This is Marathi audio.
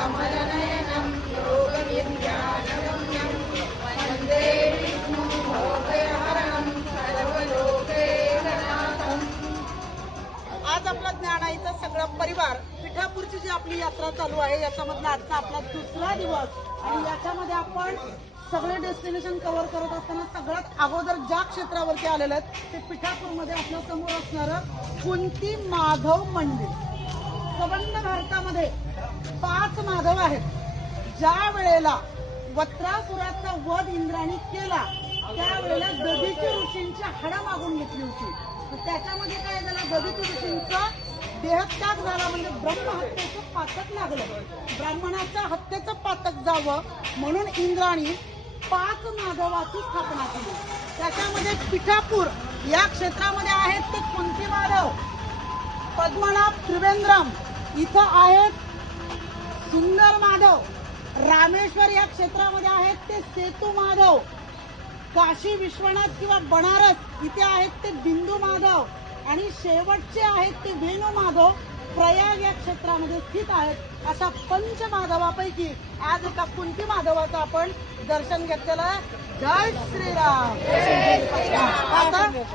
कमलनयनं योगविद्यानगम्यं वन्दे विष्णुभोगहरणं सर्वलोकैकनाथम्। आज आपला ज्ञानाईचा सगळा परिवार पिठापूरची जी आपली यात्रा चालू आहे याच्यामधला आजचा आपला दुसरा दिवस आणि याच्यामध्ये आपण सगळे डेस्टिनेशन कव्हर करत असताना सगळ्यात अगोदर ज्या क्षेत्रावरती आलेले आहेत ते पिठापूरमध्ये आपल्या समोर असणारं कुंती माधव मंदिर। संबंध भारतामध्ये 5 माधव आहेत। ज्या वेळेला वत्रासुराचा वध इंद्राणी केला त्यावेळेला दधीची ऋषींची हाडं मागून घेतली होती। त्याच्यामध्ये काय झालं, दधीची ऋषींचा देहत्याग झाला म्हणजे ब्रह्महत्येचं पातक लागलं। ब्राह्मणाच्या हत्येचं पातक जावं म्हणून इंद्राणी 5 माधवाची स्थापना केली। त्याच्यामध्ये पिठापूर या क्षेत्रामध्ये आहेत ते कुंती माधव, पद्मनाभ त्रिवेंद्रम इथं आहेत सुंदर माधव, रामेश्वर या क्षेत्रामध्ये आहेत ते सेतू माधव, काशी विश्वनाथ किंवा बनारस इथे आहेत ते बिंदू माधव आणि शेवटचे आहेत ते वेणू माधव प्रयाग या क्षेत्रामध्ये स्थित आहेत। अशा 5 माधवापैकी आज एका कुंती माधवाचं आपण दर्शन घेतलेलं आहे। जय श्रीराम। आता